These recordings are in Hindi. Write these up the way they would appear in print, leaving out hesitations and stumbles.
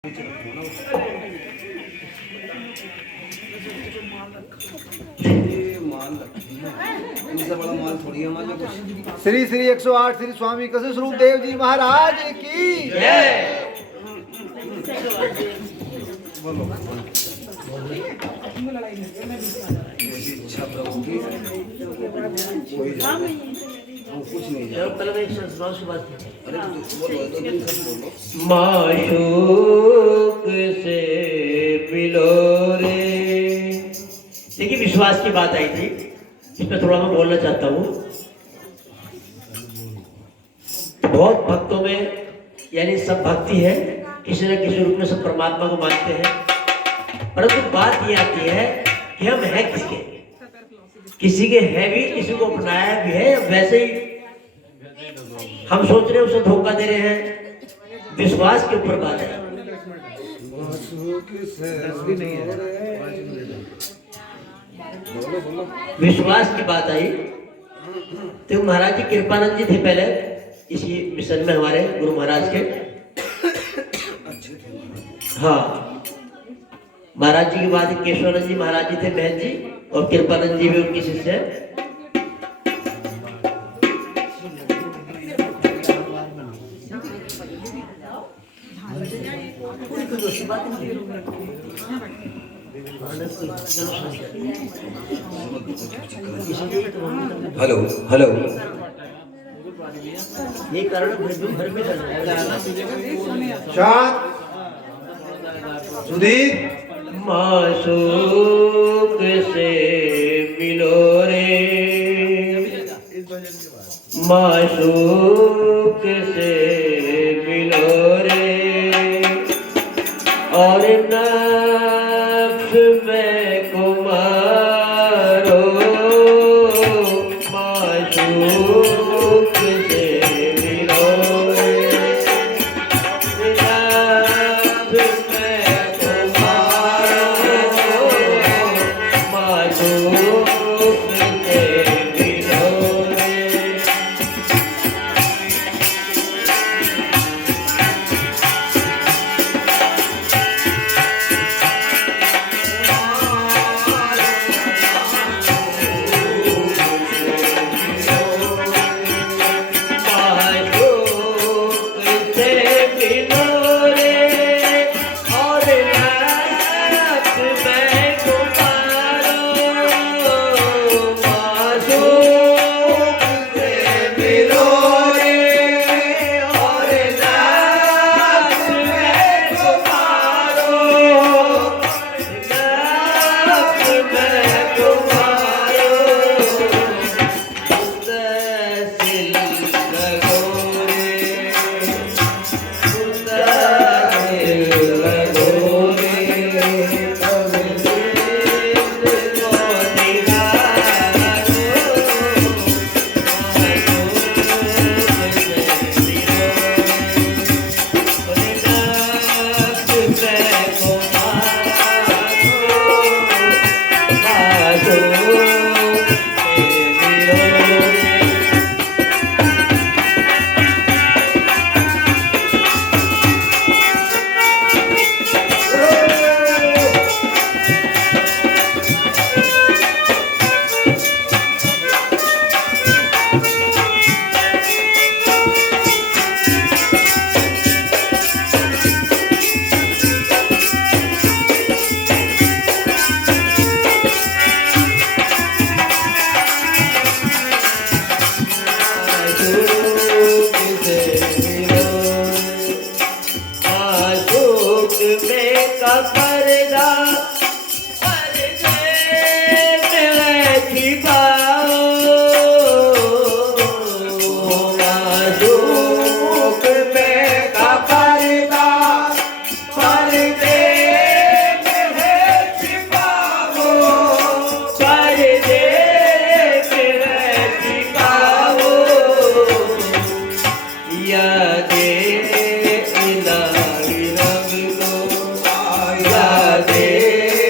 ये माल रखी है, इनसे बड़ा माल थोड़ी है हमारे पास। श्री श्री 108 श्री स्वामी कृष्ण स्वरूप देव जी महाराज की जय। बोलो ऐसी इच्छा प्रभु की कोई हम कुछ नहीं जानते। अरे बोलो दो दिन सब बोलो। माशूक से मिलो रे। देखिए विश्वास की बात आई थी, इसमें थोड़ा मैं बोलना चाहता हूँ। बहुत भक्तों में यानी सब भक्ति है, किसी न किसी रूप में सब परमात्मा को मानते हैं, परंतु बात ये आती है कि हम हैं किसके। किसी के है भी, किसी को अपनाया भी है, वैसे ही हम सोच रहे हैं उसे धोखा दे रहे हैं। विश्वास के ऊपर बात है। विश्वास की बात आई तो महाराज जी कृपानंद जी थे पहले इसी मिशन में, हमारे गुरु महाराज के। हाँ, महाराज जी के बाद केशवानंद जी महाराज जी थे बहन जी, और कृपानंद जी भी उनकी शिष्य है। हेलो हेलो ये कारण घर में शांत सुधीर। माशूक से मिलो रे, माशूक से मिलो रे, और नफ्स में कुमारो। माशूक से मिलो रे, नफ्स में कुमारो। माशूक से मिलो रे। दे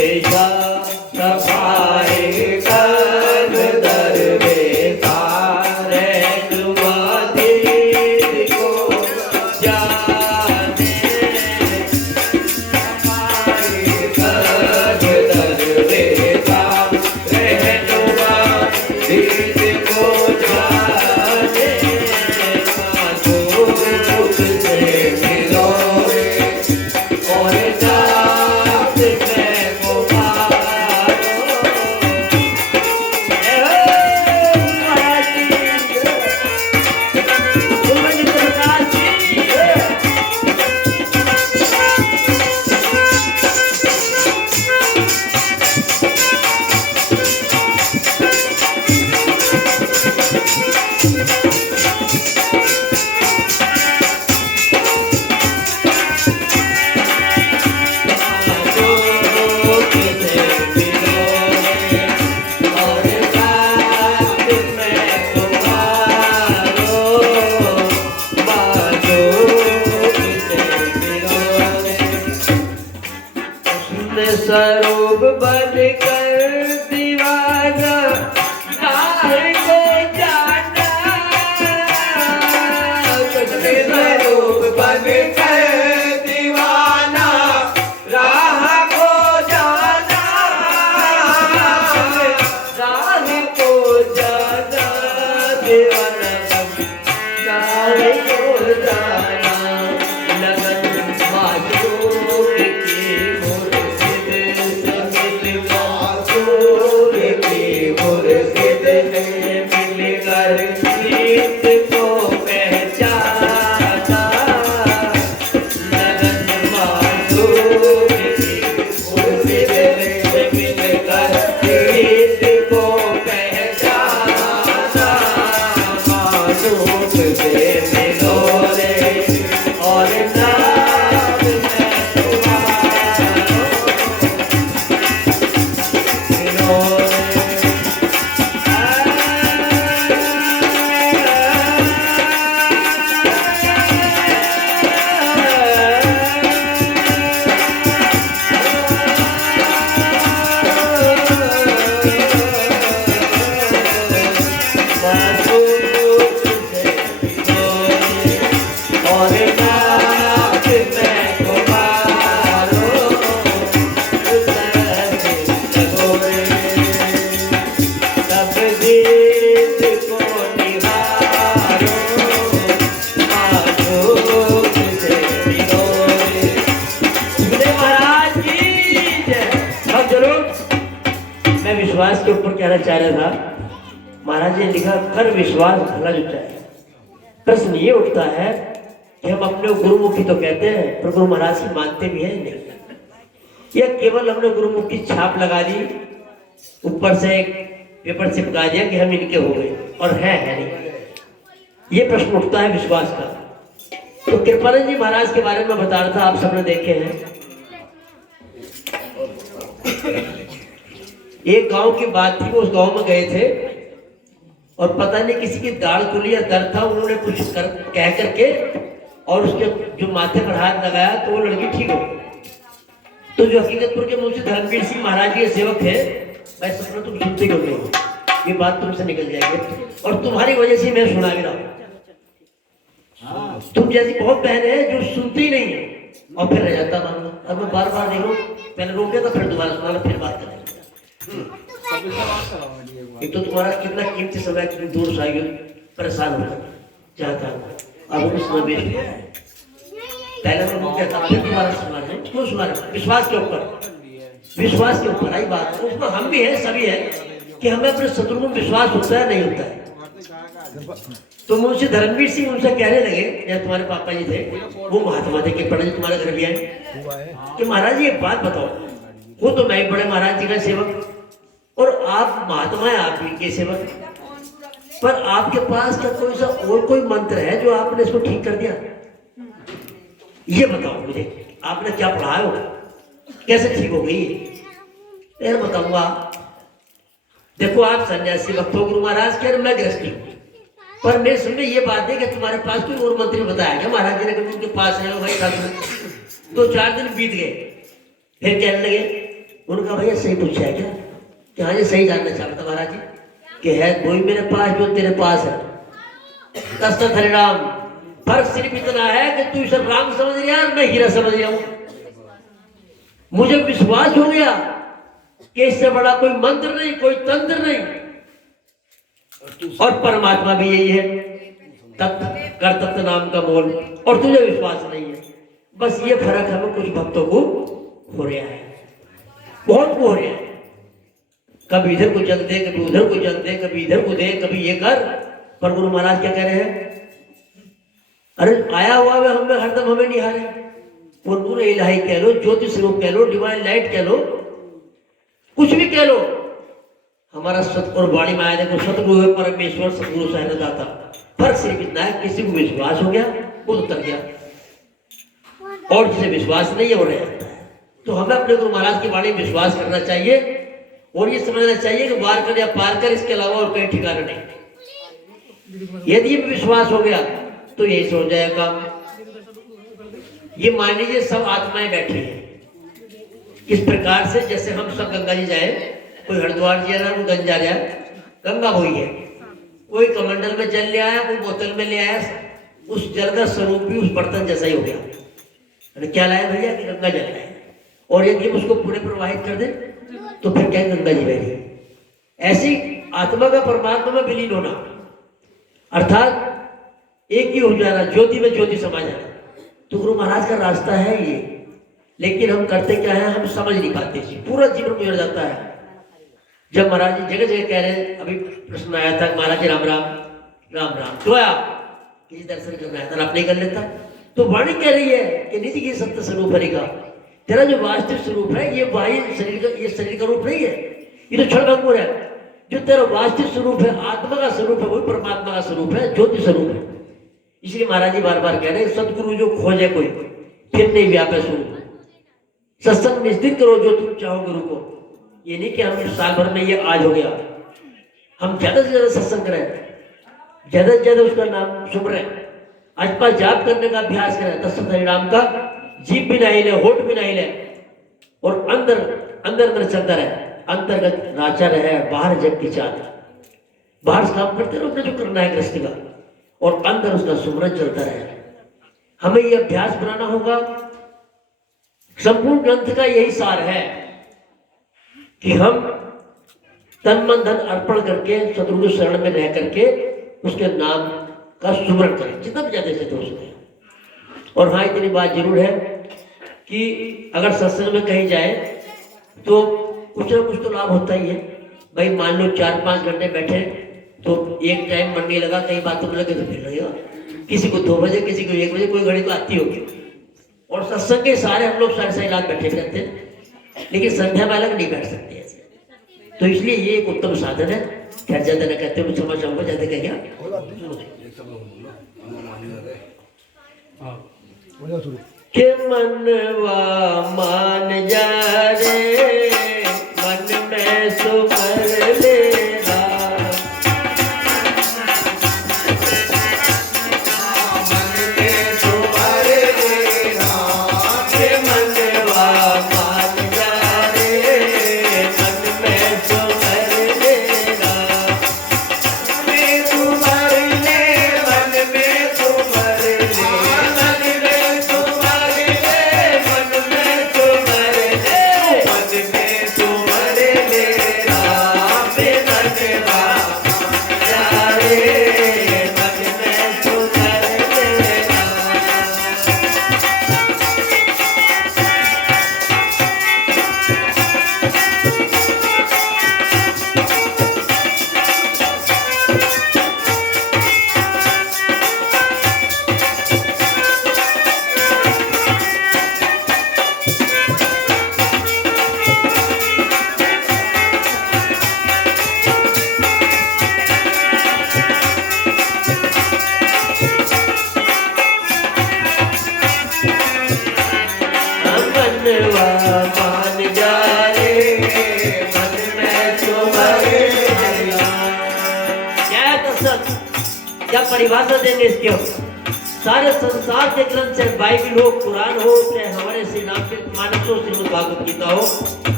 दरवेशा सफाई कर दरवेशा रहनुमा दीन को जाने सफाई कर दरवेशा रहनुमा दीन को जाने मानो मुख से मिलो और जात में को मारो स्वरूप बन कर दीवाना नार को जाना कृष्ण स्वरूप बन कर दीवाना राह को जाना राह को जाना दीवाना राह को जाना लगन मासूम की मुर्शिद समित मासूम की मुर्शिद में मिलकर गीत को पहचाना लगन मासूम की मुर्शिद में मिलकर गीत को पहचाना मासूम से मिलो रे और नाम में तुम्हारा मिलो और नाथ में तुम्हारो सब जीत को निहारो माधुक से मिलो महाराज की जय। अब जरूर मैं विश्वास के ऊपर कहना चाह रहा था। महाराज ने लिखा कर विश्वास भला जुटाए। प्रश्न ये उठता है कि हम अपने गुरुमुखी तो कहते हैं पर गुरु महाराज की मानते भी हैं नहीं, या केवल हमने गुरुमुख की छाप लगा दी, ऊपर से एक पेपर चिपका दिया कि हम इनके हो गए और है नहीं। ये प्रश्न उठता है विश्वास का। तो कृपानंद जी महाराज के बारे में बता रहा था, आप सबने देखे हैं। एक गांव की बात थी, वो उस गांव में गए थे और पता नहीं किसी की दाढ़ खुली या दर्द था, उन्होंने कुछ कह करके और उसके जो माथे पर हाथ लगाया तो वो लड़की ठीक हो गई। तो जो हकीकतपुर के मुंशी धर्मवीर सिंह महाराज के सेवक थे, मैं सपना तुम सुनते क्यों नहीं हो, ये बात तुमसे निकल जाएगी और तुम्हारी वजह से मैं सुना भी रहा हूँ। तुम जैसी बहुत बहन है जो सुनती ही नहीं है और फिर रह जाता मानो। अब मैं बार बार देखो, पहले रोक दिया था फिर दोबारा सुना, फिर बात करें। एक तो तुम्हारा कितना कीमती समय कितनी दूर से आई हो, परेशान होकर चाहता हूँ अब सुना बेच पहले मैं रुक गया था, फिर दोबारा सुना रहे। क्यों सुना रहे? विश्वास के ऊपर आई बात। उसमें हम भी हैं, सभी हैं कि हमें अपने शत्रु में विश्वास होता है नहीं होता है। तो मुझसे धर्मवीर सिंह उनसे कहने लगे, जब तुम्हारे पापा जी थे वो महात्मा थे कि पंडित जी तुम्हारे घर भी आए कि महाराज जी एक बात बताओ, वो तो मैं बड़े महाराज जी का सेवक और आप महात्मा है, आप भी के सेवक, पर आपके पास क्या कोई सा और कोई मंत्र है जो आपने इसको ठीक कर दिया? ये बताओ मुझे, आपने क्या पढ़ाया हो, कैसे ठीक हो गई? यार बताऊंगा। देखो आप सन्यासी वक्त हो गुरु महाराज के, मैं गृहस्थी हूँ, पर मेरे सुनने ये बात है कि तुम्हारे पास कोई और मंत्री बताया क्या? महाराज जी ने उनके पास है भाई, 2-4 दिन बीत गए, फिर कहने लगे उनका भैया सही पूछा है क्या? कि हाँ जी सही जानना चाहता महाराज जी कि है वही मेरे पास जो तेरे पास है। तस्सत हरिराम। फर्क सिर्फ इतना है कि तू इसे राम समझ रहा है, मैं हीरा समझ रहा हूं। मुझे विश्वास हो गया कि इससे बड़ा कोई मंत्र नहीं, कोई तंत्र नहीं, और परमात्मा भी यही है, तत्व कर तत्व नाम का मोल, और तुझे विश्वास नहीं है। बस ये फर्क हमें कुछ भक्तों को हो रहा है, बहुत को हो रहा है। कभी इधर को जल दे, कभी उधर को जल दे, कभी इधर को दे, कभी ये कर। पर गुरु महाराज क्या कह रहे हैं? अरे आया हुआ है हमें, हरदम हमें निहारे। पूर्ण इलाही कह लो, ज्योति स्वरूप कह लो, डिवाइन लाइट कह लो, कुछ भी कह लो, हमारा सतगुरु वाणी में आया देखो, सतगुरु परमेश्वर सतगुरु सहनदाता। फर्क सिर्फ इतना है, किसी को विश्वास हो गया वो उतर गया, और जिसे विश्वास नहीं है वो रह जाता है। तो हमें अपने गुरु महाराज की वाणी में विश्वास करना चाहिए, और ये समझना चाहिए कि वार कर या पार कर, इसके अलावा और कहीं ठिकाना नहीं। यदि विश्वास हो गया तो यही सो जाएगा। ये मान लीजिए सब आत्माएं बैठी हैं किस प्रकार से, जैसे हम सब गंगा जी जाए, कोई हरिद्वार जी है, कोई गंज जा रहा है, गंगा वही है, कोई कमंडल में जल ले आया, कोई बोतल में ले आया, उस जल का स्वरूप भी उस बर्तन जैसा ही हो गया। क्या लाया भैया? कि गंगा जल है, और यदि हम उसको पूरे प्रवाहित कर दे तो फिर क्या गंगा जी बह रही। ऐसी आत्मा का परमात्मा में विलीन होना, अर्थात एक ही हो जाना, ज्योति में ज्योति समा जाना, तो गुरु महाराज का रास्ता है ये। लेकिन हम करते क्या है, हम समझ नहीं पाते, पूरा जीवन गुजर जाता है। जब महाराज जी जगह जगह कह रहे हैं, अभी प्रश्न आया था महाराज जी राम राम राम राम, तो आया किसी दर्शन करना है तो आप नहीं कर लेता, तो वाणी कह रही है कि निधि की सत्य स्वरूप हरि का, तेरा जो वास्तविक स्वरूप है ये बाह्य शरीर का, ये शरीर का रूप नहीं है, ये तो क्षण भंगुर है। जो तेरा वास्तविक स्वरूप है, आत्मा का स्वरूप है, वही परमात्मा का स्वरूप है, ज्योति स्वरूप है। इसलिए महाराज जी बार बार कह रहे हैं, सतगुरु जो खोजे कोई फिर नहीं व्यापे स्वरूप। सत्संग निश्चित करो जो तुम चाहो गुरु को। ये नहीं कि हम साल भर में ये आज हो गया, हम ज्यादा से ज्यादा सत्संग करें, ज्यादा से ज्यादा उसका नाम सुमरें, अजपा जाप करने का अभ्यास करें, तत्सत हरिनाम का जीभ भी नहीं ले, होठ भी नहीं ले, और अंदर अंदर अंदर चलता रहे, अंतर्गत नाचा रहे, बाहर जग की चाल। बाहर से काम करते रहो अपने जो करना है गृहस्थी का, और अंदर उसका सुमरन चलता रहे। हमें यह अभ्यास बनाना होगा। संपूर्ण ग्रंथ का यही सार है कि हम तन मन धन अर्पण करके सतगुरु के शरण में रह करके उसके नाम का सुमरन करें जितना भी ज्यादा से हो सके। और हाँ, इतनी बात जरूर है कि अगर सत्संग में कहीं जाए तो कुछ ना कुछ तो लाभ होता ही है। भाई मान लो 4-5 घंटे बैठे तो एक टाइम मन नहीं लगा, कहीं बातों में लगे तो फिर लगेगा, किसी को 2 बजे, किसी को 1 बजे, कोई घड़ी तो आती होगी। और सत्संग के सारे हम लोग सारे रात बैठे रहते हैं, लेकिन संध्या में अलग नहीं बैठ सकते ऐसे। तो इसलिए ये एक उत्तम साधन है। खैर ज्यादा न कहते हुए क्षमा चाहूंगा, ज्यादा कह गया के मनवा मान जा रे, मन में सुमर लेना, मन में सुमर लेना, के मनवा मान जा रे, मन में सुमर लेना, में सुमर ले, मन में सुमर ले, क्या परिभाषा देंगे इसके हम? सारे संसार के ग्रंथ, चाहे बाइबल हो, कुरान हो, चाहे हमारे श्री रामचरितमानस हो, श्रीमद् भागवत गीता हो,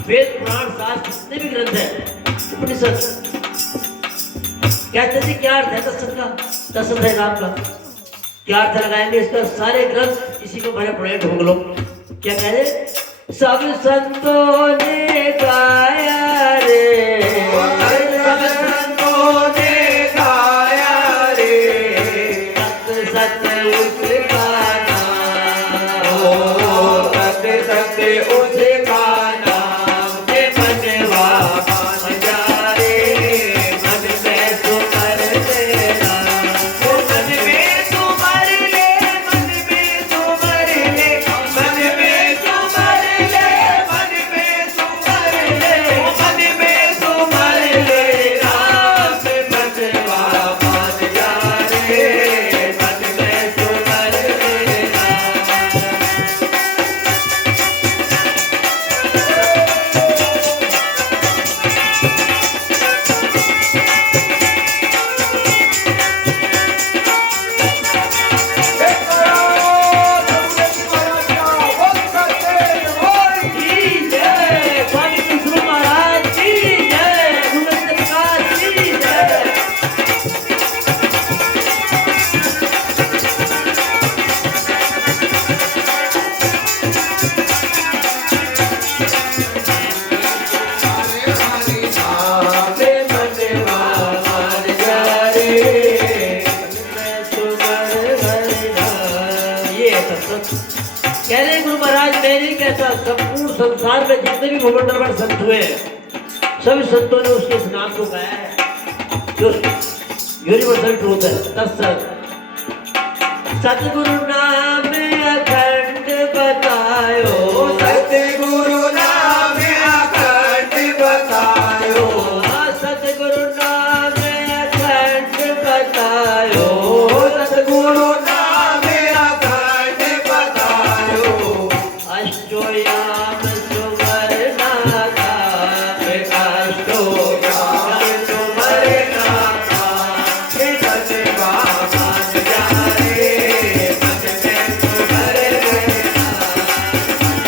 वेद पुराण शास्त्र जितने भी ग्रंथ हैं, उपनिषद, कहते थे क्या अर्थ है दशरथ का, दशरथ है नाम का, क्या अर्थ लगाएंगे इसका? सारे ग्रंथ इसी को भरे पड़े ढूंढ लो। क्या कह रहे? सब संतों ने गाया रे, सब संतों ने गाया रे, सत्य सत्य उसका नाम, सत्य सत्य उसका नाम, के मनवा मान जा रे, मन में सुमर लेना, वो मन में सुमर ले, मन में सुमर ले, मन में सुमर ले, मन में सुमर ले, मन में सुमर ले, राम मनवा मान जा रे, मन में सुमर लेना। की जय, स्वामी विष्णु महाराज की जय, भगवंत प्रकाश की जय। ये है सत्संग। कह रहे गुरु महाराज, मैं नहीं कहता, संपूर्ण संसार में जितने भी भूमंडल संत हुए हैं, सभी संतों ने उसके इस नाम को गाया है, जो यूनिवर्सल ट्रूथ है। दशरथ सतगुरु नाम अखंड बतायो, सतगुरु नाम अखंड बतायो, सतगुरु नाम अखंड बतायो, सतगुरु नाम अखंड बतायो, अष्टोयाम सुवर्णा का, अष्टोयाम सुवर्णा का, मनवा मान जा रे, मन में सुमर लेना।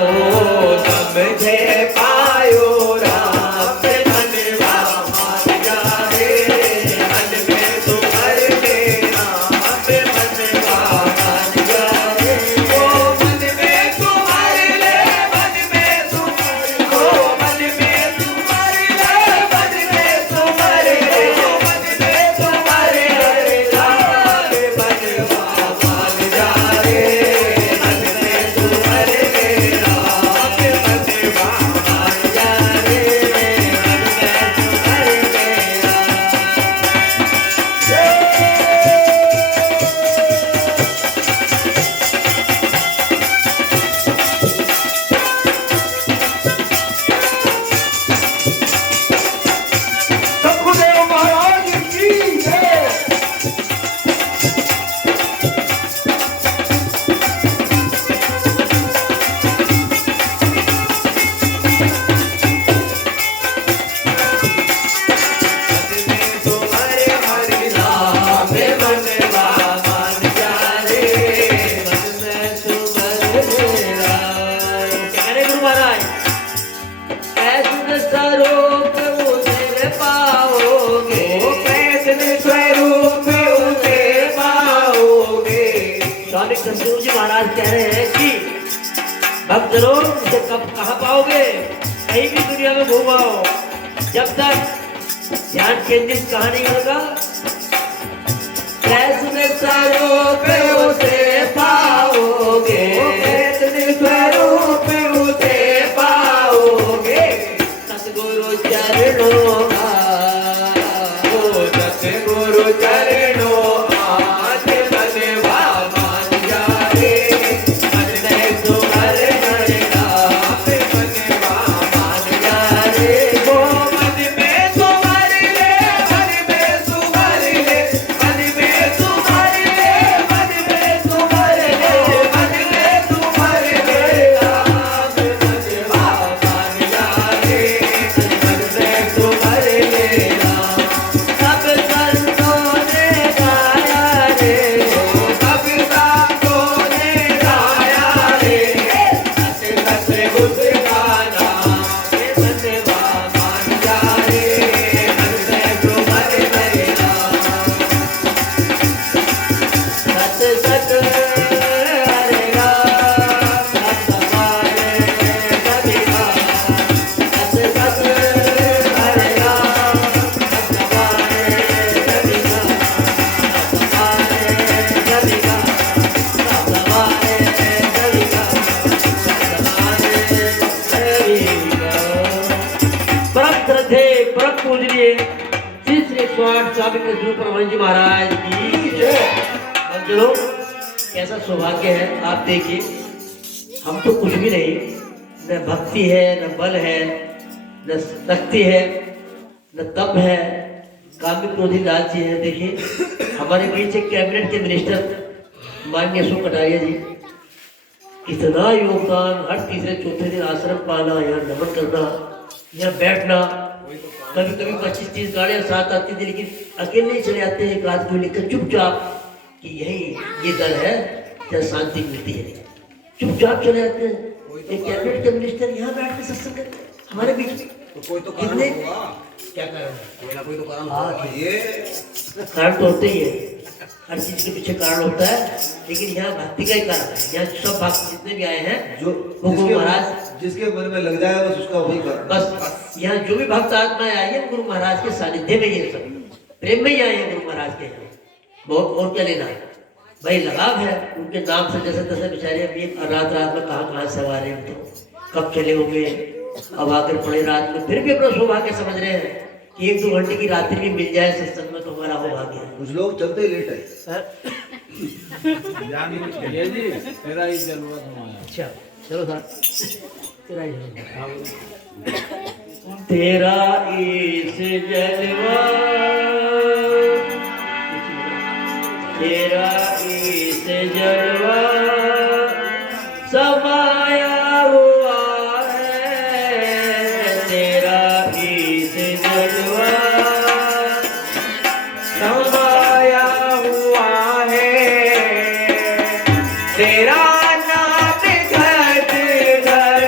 समझे पायो राम मनवा मान जाए मन में तुम्हार मेरा मनवा मान जाए ओ मन में तुम्हारे ले मन में तुम्हारे ओ मन में तुम्हारे ले मन में तुम्हारे ओ मन में तुम्हारे हरे राम मनवा मान जाए मन में तुम्हारे मेरा मनवा मान जाए मन में तुम्हारे सतगुरुदेव महाराज की जय। तुम्हारे हरि राम मनवा मान जाए मन में तुम्हारे राम। कहने गुरु महाराज कैसे स्वरूप उसे पाओगे कैसे स्वरूप उसे पाओगे। स्वामी कृष्ण जी महाराज कह रहे हैं कि भक्तजनों उसे कब कहाँ पाओगे। कहीं भी दुनिया में घूमाओ जब तक ध्यान केंद्रित कहाँ नहीं होगा कैसे स्वरूप उसे पाओगे कैसे स्वरूप उसे पाओगे। सतगुरु चरणों ओ सतगुरु चरणों आज मनवा मान जाए मन में तुम्हारे हरे राम मनवा मान जाए वो मन में तुम्हारे ले मन में तुम्हारे ले मन में तुम्हारे ले मन में तुम्हारे ले मन में तुम्हारे ले राम मनवा मान जाए मन में तुम्हारे ले राम। सब संतों ने गाया रे सब संतों ने गाया रे सत सत गुरु गाना मनवा मान जाए मन में तुम्हारे ले राम। सत सत हरे राम सतवारे कभी का सत सत हरे राम सतवारे कभी का सतवारे कभी का सतवारे कभी का सतवारे कभी का। परम श्रद्धे परम पूजनीय श्री श्री स्वामी स्वामी कृष्ण परमहंस जी महाराज की जय। भक्तजनों कैसा सौभाग्य है आप देखिए हम तो कुछ भी नहीं न भक्ति है न बल है न शक्ति है न तप है कामी क्रोधी लालची है। देखिए हमारे बीच एक कैबिनेट के मिनिस्टर माननीय अशोक कटारिया जी कितना योगदान हर तीसरे चौथे दिन आश्रम पाना यहाँ नमन करना यहाँ बैठना। कभी कभी 25-30 गाड़ियाँ साथ आती थी लेकिन अकेले ही चले आते हैं एक आदमी को लेकर चुपचाप कि यही ये दल है जहाँ शांति मिलती है। चुपचाप चले आते हैं। एक कैबिनेट के मिनिस्टर यहाँ बैठ के सत्संग करते हैं हमारे बीच में। तो कोई तो कारण कितने होगा क्या कारण है? कोई ना कोई तो कारण हाँ, होगा ये कारण तो होते ही है हर चीज के पीछे कारण होता है लेकिन यहाँ भक्ति का ही कारण है। यहाँ सब भक्त जितने भी आए हैं जो वो गुरु महाराज जिसके मन में लग जाए बस उसका वही कर। बस यहाँ जो भी भक्त आत्माएं आई है गुरु महाराज के सानिध्य में ये सब प्रेम में ही आए हैं गुरु महाराज के यहाँ। बहुत और क्या लेना है भाई लगाव है उनके नाम से। जैसे तैसे बेचारे अभी रात रात में कहाँ से आ रहे हैं तो कब चले होंगे अब आकर पड़े रात में फिर भी अपना सौभाग्य समझ रहे हैं कि 1-2 घंटे की रात्रि भी मिल जाए सत्संग में तो हमारा हो भाग्य है। कुछ लोग चलते ही लेट है। ये जी तेरा ही जलवा तुम्हारा। अच्छा चलो सर तेरा ही जलवा तेरा इस जलवा तेरा इस जलवा समाया हुआ है तेरा इस जलवा समाया हुआ है तेरा नाम घट घट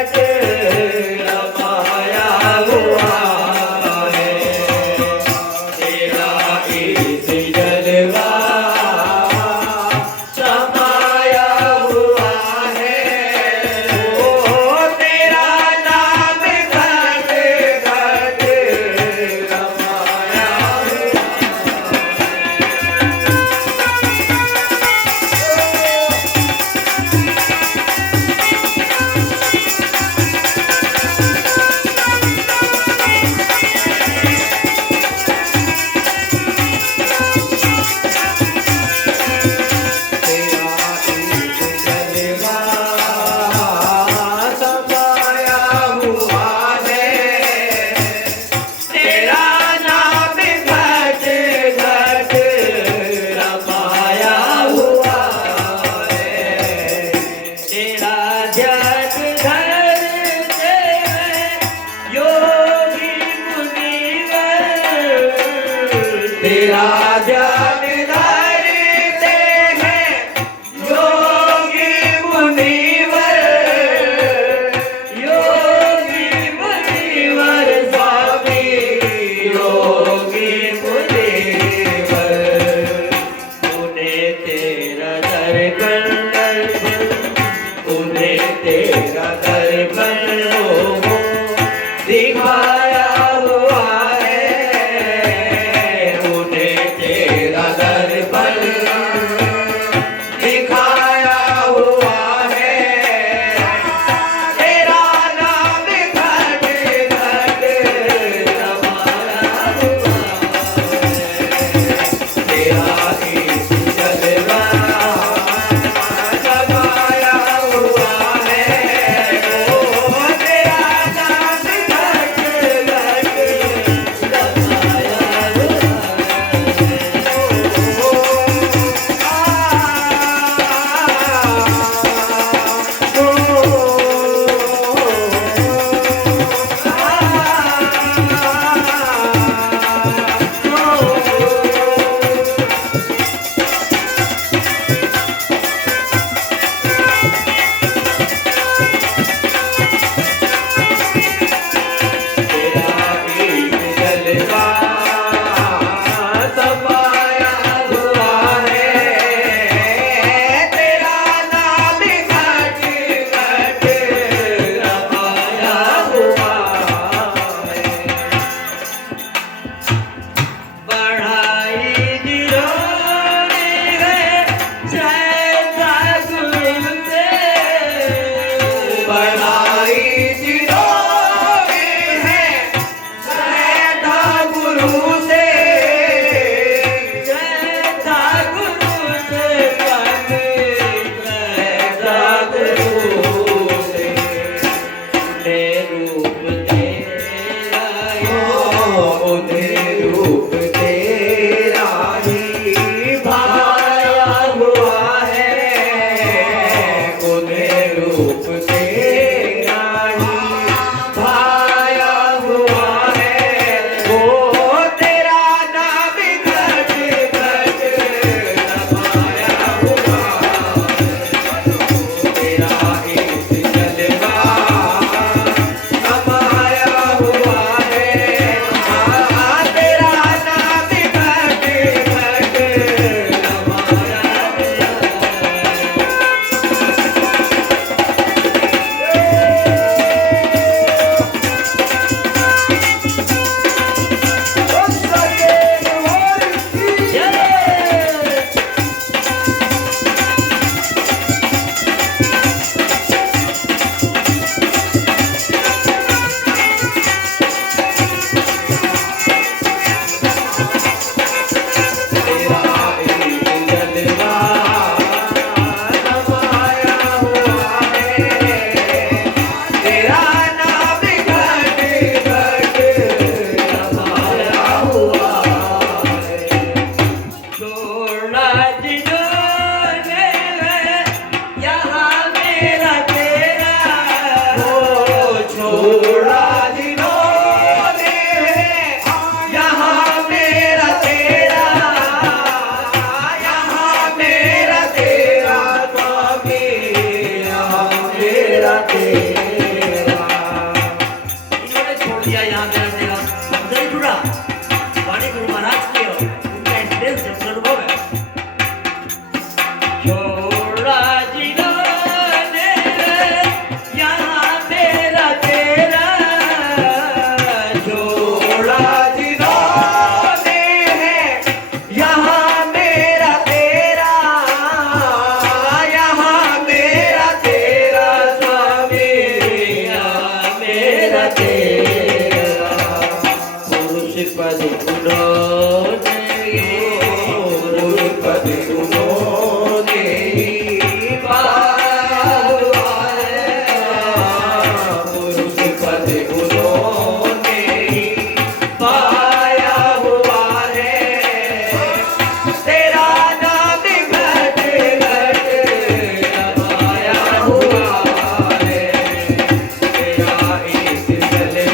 तेरा दर्पण वो दिखाया हुआ है, उन्हें तेरा दर्पण दिखाया हुआ है, तेरा नाम घट घट रमाया हुआ है, तेरा इस जलवा जमाया हुआ है, ओ तेरा नाम घट घट रमाया हुआ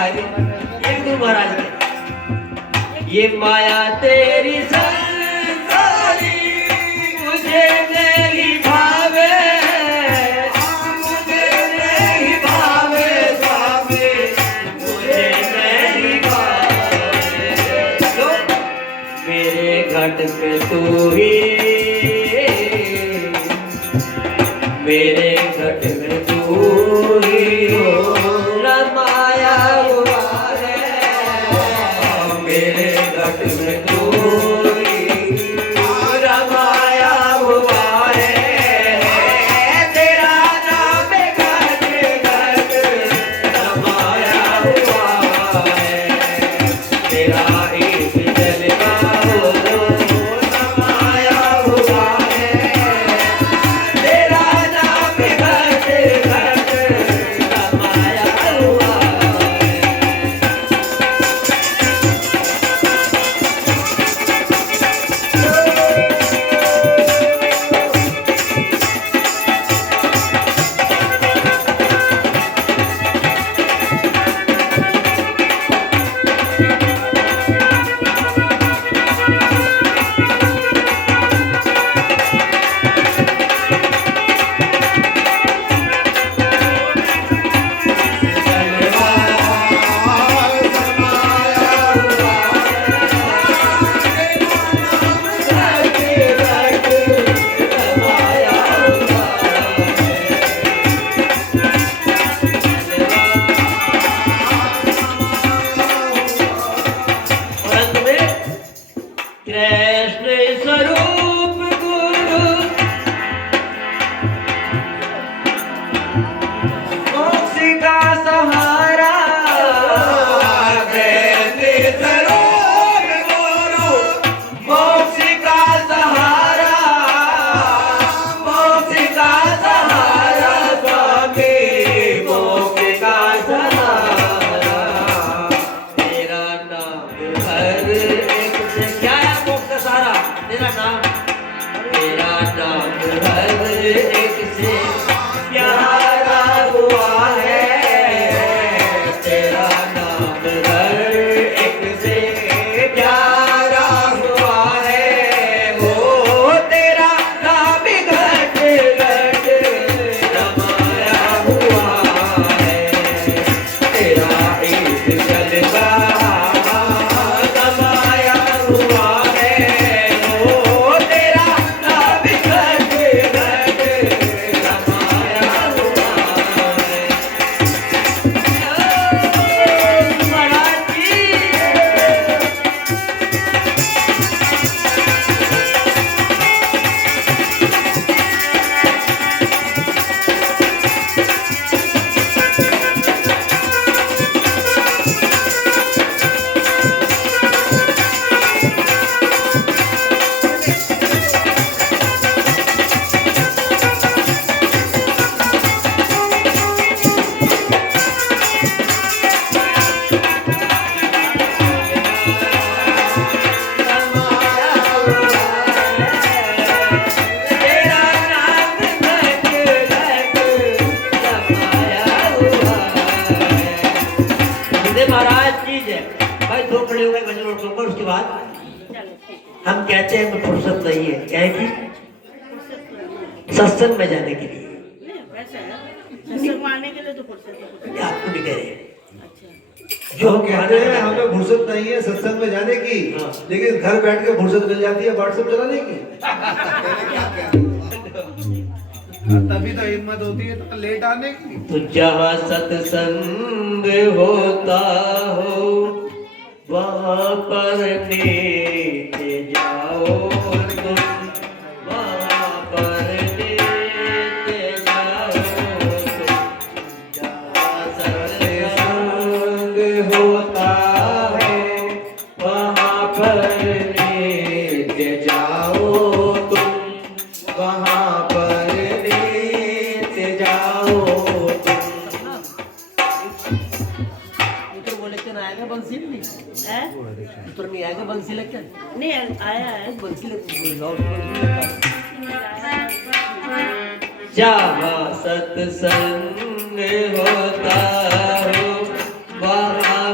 बिहारी एक गुरु महाराज के ये माया तेरी संसारी मुझे नहीं भावे मुझे नहीं भावे स्वामी मुझे नहीं भावे मेरे घट पे तू ही मेरे घट में तू ही रमाया हुआ है मेरे घट में तू ही रमाया हुआ है तेरा नाम घट घट रमाया हुआ है तेरा इस जलवा रमाया हुआ है तेरा नाम घट घट रमाया हुआ है और अंत में कृष्ण स्वरूप गुरु मोक्ष का सहारा कृष्ण स्वरूप गुरु मोक्ष का सहारा मोक्ष का सहारा स्वामी मोक्ष का सहारा तेरा नाम हर एक से क्या है मोक्ष का सहारा तेरा नाम हर एक से प्यारा हुआ है तेरा नाम हर एक से प्यारा हुआ है वो तेरा नाम घट घट रमाया हुआ है तेरा इस जलवा रमाया हुआ है वो तेरा नाम घट घट रमाया हुआ है महाराज जी तेरा नाम घट घट रमाया हुआ है महाराज की जय भाई दो खड़े हो गए भजन और सुनकर उसके बाद हम कहते हैं हमें फुर्सत नहीं है क्या है कि सत्संग में जाने के लिए आने के लिए तो फुर्सत है। ये आपको भी कह रहे हैं अच्छा जो हम कहते हैं हमें फुर्सत नहीं है सत्संग में जाने की हाँ। लेकिन घर बैठ के फुर्सत मिल जाती है व्हाट्सएप चलाने की तभी तो हिम्मत होती है तो लेट आने की तो जहाँ सत्संग होता हो वहाँ पर लेते जाओ तुम वहाँ पर लेते जाओ तुम जहाँ सत्संग होता है वहाँ पर लेते जाओ तुम वहाँ पर लेते जाओ तुम तो बोले क्या आएगा बंसी नहीं है? तो नहीं आएगा बंसी लेकर नहीं आया है बंसी जहाँ सत्संग होता हो वहाँ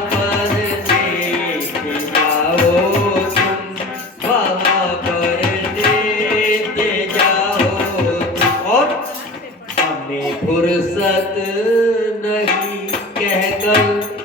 कहकर